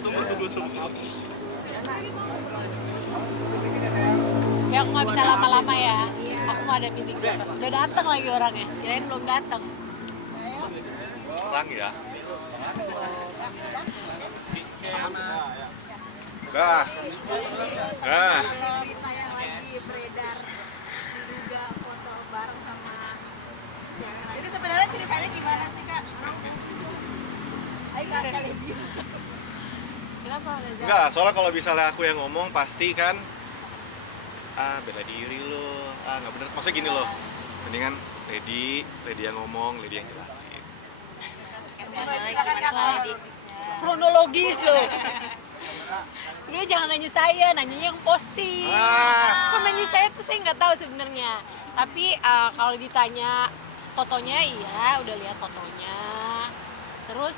tunggu tunggu. Ya aku nggak bisa lama-lama ya. Aku mau ada meeting di atas. Udah datang lagi orangnya. Kirain belum datang. Terang ya. Nah, nah, berita yang lagi beredar diduga foto bareng sama cewek. Jadi sebenarnya ceritanya gimana sih kak? Ayo kak. Kenapa? enggak. Soalnya kalau misalnya aku yang ngomong pasti kan, bela diri lo, nggak bener. Maksudnya gini loh, mendingan Lady yang ngomong, Lady yang jelasin. Kronologis loh. Sebenarnya jangan nanya saya, nanyanya yang posting. Kok nanya saya tuh saya nggak tahu sebenarnya. Tapi kalau ditanya fotonya, iya udah lihat fotonya. Terus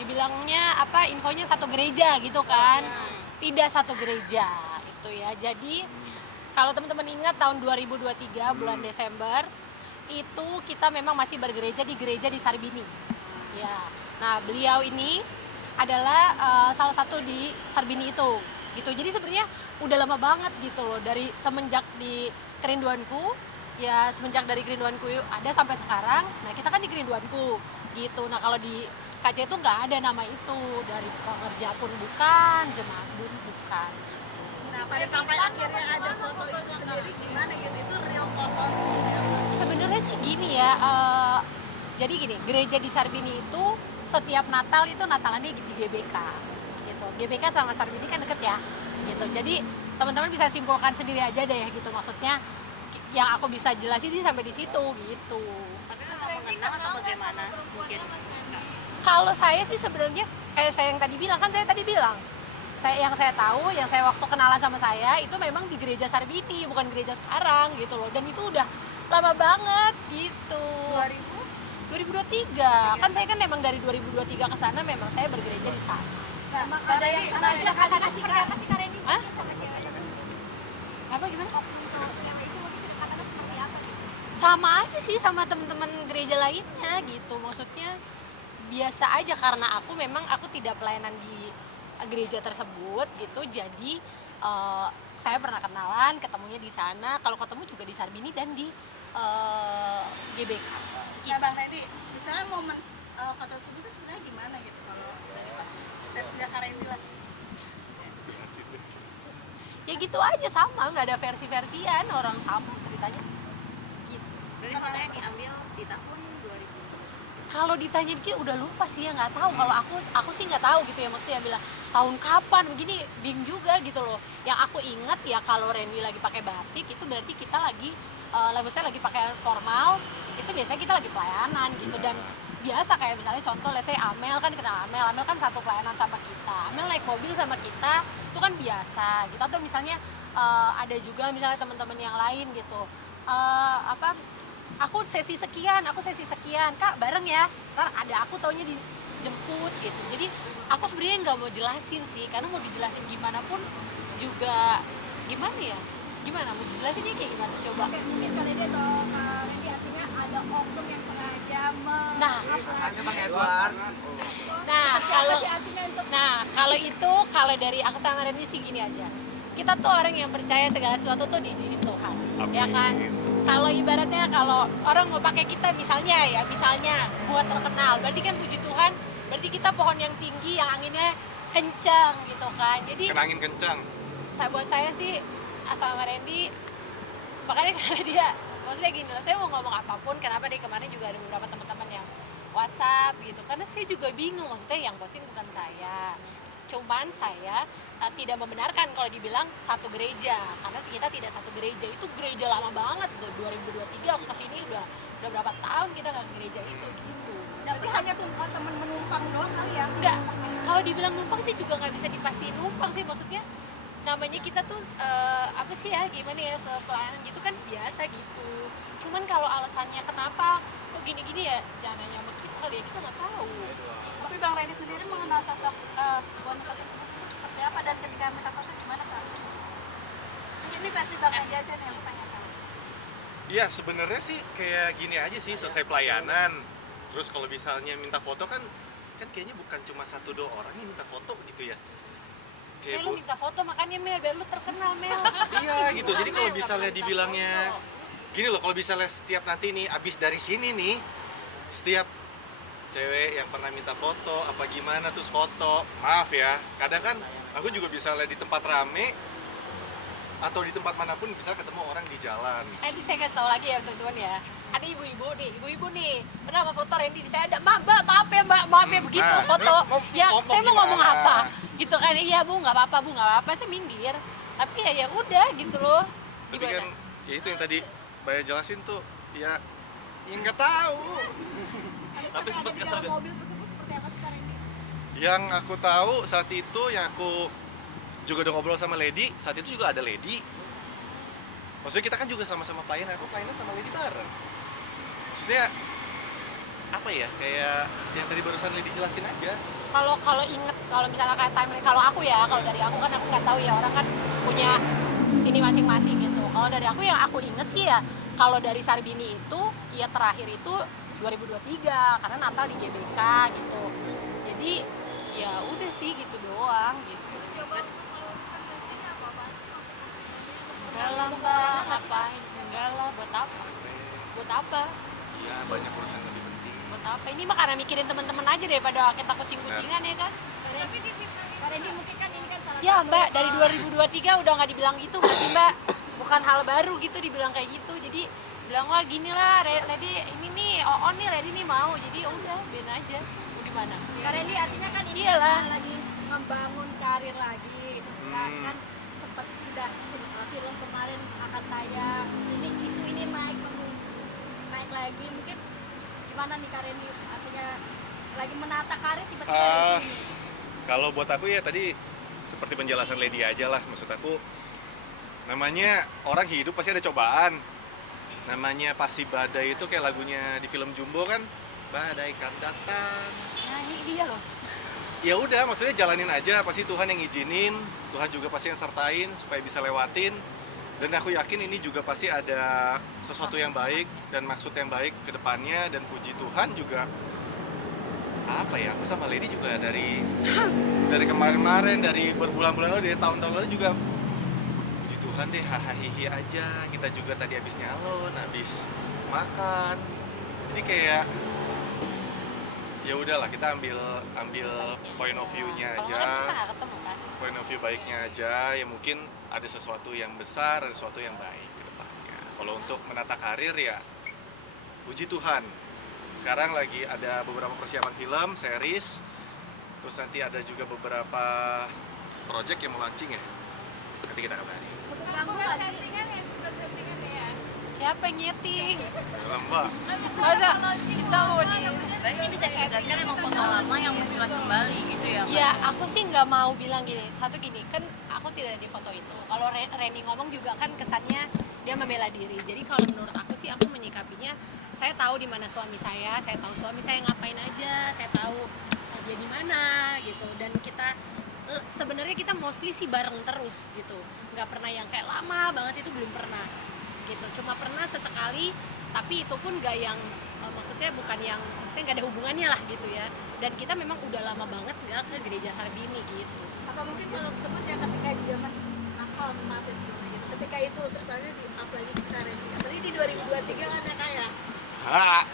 dibilangnya apa? Infonya satu gereja gitu kan? Tidak satu gereja itu ya. Jadi kalau teman-teman ingat tahun 2023 bulan Desember itu kita memang masih bergereja di gereja di Sarbini. Ya. Nah, beliau ini adalah salah satu di Sarbini itu gitu. Jadi sebenarnya udah lama banget gitu loh, dari semenjak di Kerinduanku ya, semenjak dari Kerinduanku ada sampai sekarang. Nah kita kan di Kerinduanku gitu. Nah kalau di KC itu nggak ada nama itu, dari pekerja pun bukan, jemaat pun bukan gitu. Nah pada sampai akhirnya ada foto itu sendiri gimana gitu? Itu real foto Sebenarnya sih gini ya, jadi gini, gereja di Sarbini itu setiap Natal itu Natalannya di GBK gitu. GBK sama Sarbini kan deket ya gitu. Jadi teman-teman bisa simpulkan sendiri aja deh gitu. Maksudnya yang aku bisa jelasin sih sampai di situ gitu. Tapi memang mengenal atau bagaimana mungkin? Kalau saya sih sebenarnya kayak saya yang tadi bilang, kan saya tadi bilang yang saya tahu, yang saya waktu kenalan sama saya itu memang di gereja Sarbini, bukan gereja sekarang gitu loh. Dan itu udah lama banget gitu. 2023, kan saya kan memang dari 2023 ke sana memang saya bergereja di sana. Nah, ada yang kasih Hah? Apa gimana? Sama aja sih sama teman-teman gereja lainnya gitu. Maksudnya biasa aja karena aku tidak pelayanan di gereja tersebut gitu. Jadi saya pernah kenalan, ketemunya di sana. Kalau ketemu juga di Sarbini dan di GBK. Nah Bang Randy, misalnya momen foto tersebut itu sebenarnya gimana gitu kalau dari pas versi Dakar ini lah? Ya gitu aja, sama, nggak ada versi-versian, orang sama ceritanya gitu. Dari fotonya diambil di tahun 2000. Kalau ditanya gitu udah lupa sih ya, nggak tahu. Kalau aku sih nggak tahu gitu ya, mesti ya bilang tahun kapan begini, bingung juga gitu loh. Yang aku ingat ya kalau Randy lagi pakai batik itu berarti kita lagi saya lagi pakai formal, itu biasanya kita lagi pelayanan gitu. Dan biasa kayak misalnya contoh, let's say Amel kan kenal Amel kan satu pelayanan sama kita, Amel naik mobil sama kita, itu kan biasa gitu. Atau misalnya ada juga misalnya teman-teman yang lain gitu, aku sesi sekian, kak bareng ya, ntar ada aku taunya dijemput gitu. Jadi aku sebenarnya nggak mau jelasin sih, karena mau dijelasin gimana pun juga gimana mau jelasinnya kayak gimana coba. Mungkin kali dia atau Randy artinya ada oknum yang sengaja kalau dari aku sama Randy sih gini aja, kita tuh orang yang percaya segala sesuatu tuh diizinin Tuhan. Amin. Ya kan, kalau ibaratnya kalau orang mau pakai kita misalnya buat terkenal, berarti kan puji Tuhan, berarti kita pohon yang tinggi yang anginnya kencang gitu kan. Jadi kena angin kencang. buat saya sih sama Randy, makanya karena dia maksudnya gini lah, saya mau ngomong apapun, kenapa dia kemarin juga ada beberapa teman-teman yang WhatsApp gitu, karena saya juga bingung, maksudnya yang posting bukan saya, cuman saya tidak membenarkan kalau dibilang satu gereja, karena kita tidak satu gereja. Itu gereja lama banget, 2023 aku kesini udah berapa tahun kita nggak ke gereja itu gitu. Berarti hanya teman menumpang doang kali ya? Enggak, kalau dibilang numpang sih juga nggak bisa dipastiin numpang sih, maksudnya namanya kita tuh apa sih ya, gimana ya, sepelayanan gitu kan biasa gitu. Cuman kalau alasannya kenapa kok gini-gini ya jangan nanya sama kita kali ya, kita nggak tahu. Tapi Bang Randy sendiri mengenal sosok wanita tersebut itu seperti apa, dan ketika minta foto gimana Kak? Ini versi Bang Randy aja nih yang ditanyakan. Iya, sebenarnya sih kayak gini aja sih, selesai pelayanan. Terus kalau misalnya minta foto kan kan kayaknya bukan cuma 1-2 orang yang minta foto gitu ya. Kayak lu minta foto makanya Mel, biar lu terkenal Mel. Iya gitu, jadi kalau misalnya dibilangnya gini loh, kalau misalnya setiap nanti nih abis dari sini nih, setiap cewek yang pernah minta foto apa gimana terus foto, maaf ya, kadang kan aku juga bisa lihat di tempat rame atau di tempat manapun bisa ketemu orang di jalan. Nanti saya kasih tahu lagi ya teman-teman ya. Ada ibu-ibu nih, pernah mau foto Randy, saya ada, mbak, maaf ya begitu Nah, foto. Ya, ngomong saya mau ngomong gimana? apa? Gitu kan, iya bu, nggak apa-apa, saya minggir. Tapi ya udah gitu loh. Tapi kan ya itu yang tadi Baya jelasin tuh, ya nggak tahu. Tapi sempat di dalam mobil tersebut seperti apa sih Kak Randy? Yang aku tahu saat itu, yang aku juga udah ngobrol sama Lady, saat itu juga ada Lady. Maksudnya kita kan juga sama-sama pelayanan, aku pelayanan sama Lady bareng. Maksudnya apa ya, kayak yang tadi barusan Lady jelasin aja. Kalau inget, kalau misalnya kayak timeline, kalau aku ya, kalau dari aku kan aku nggak tahu ya, orang kan punya ini masing-masing gitu. Kalau dari aku yang aku inget sih ya, kalau dari Sarbini itu ya terakhir itu 2023 karena Natal di GBK gitu. Jadi ya udah sih gitu doang gitu. Enggak lah mbak, ngapain? Enggak lah, buat apa? Buat apa? Iya, banyak urusan lebih penting. Buat apa? Ini mah karena mikirin teman-teman aja daripada kita kucing-kucingan ya kan? Kak Randy mungkin kan ini kan salah Ya satu mbak, dari 2023 udah nggak dibilang gitu nggak sih mbak? Bukan hal baru gitu dibilang kayak gitu. Jadi bilang wah gini lah, Lady ini nih, nih Lady nih mau. Jadi ya udah, biarin aja. Mau gimana? Kak Randy artinya kan ini Iyalah. kan lagi membangun karir lagi gitu kan sempat sudah film kemarin akan tayang, ini isu ini naik lagi, mungkin gimana nih Kak Randy artinya lagi menata karir tiba-tiba Ah, ini. Kalau buat aku ya tadi seperti penjelasan Lady aja lah, maksud aku namanya orang hidup pasti ada cobaan. Namanya pasti badai itu kayak lagunya di film Jumbo kan, badai kan datang. Nah ini dia loh. Ya udah, maksudnya jalanin aja, pasti Tuhan yang izinin, Tuhan juga pasti yang sertain supaya bisa lewatin. Dan aku yakin ini juga pasti ada sesuatu yang baik dan maksud yang baik ke depannya, dan puji Tuhan juga apa ya, aku sama Lady juga dari kemarin-kemarin, dari berbulan-bulan lalu, dari tahun-tahun lalu juga puji Tuhan deh, hahaha aja. Kita juga tadi habis nyalon, habis makan. Jadi kayak ya udahlah, kita ambil point of view-nya Kalau aja. nggak kan kita nggak ketemu kan? Point of view baiknya aja, ya mungkin ada sesuatu yang besar, ada sesuatu yang baik ke depannya. Kalau untuk menata karir ya puji Tuhan. Sekarang lagi ada beberapa persiapan film, series, terus nanti ada juga beberapa project yang mau launching ya. Nanti kita kabari. Cukup ganggu nggak sih? Siapa yang nyeting? Dalam Mbak. Masa kita mau di... Berarti bisa ditegaskan emang foto lama yang mencuat kembali gitu ya? Ya aku sih nggak mau bilang gini. Satu gini, kan aku tidak ada di foto itu. Kalau Randy ngomong juga kan kesannya dia membela diri. Jadi kalau menurut aku sih, aku menyikapinya, saya tahu di mana suami saya tahu suami saya ngapain aja, saya tahu dia di mana gitu. Dan kita sebenarnya kita mostly sih bareng terus gitu. Nggak pernah yang kayak lama banget, itu belum pernah gitu. Cuma pernah sesekali, tapi itu pun nggak yang maksudnya bukan yang, maksudnya nggak ada hubungannya lah gitu ya. Dan kita memang udah lama banget nggak ke gereja Sarbini gitu. Apa mungkin kalau sebut ya ketika di zaman nakal, maaf ya sebelumnya gitu, ketika itu terus akhirnya di up lagi ke Kak Randy. Berarti di 2023 kan ya kayak Ha.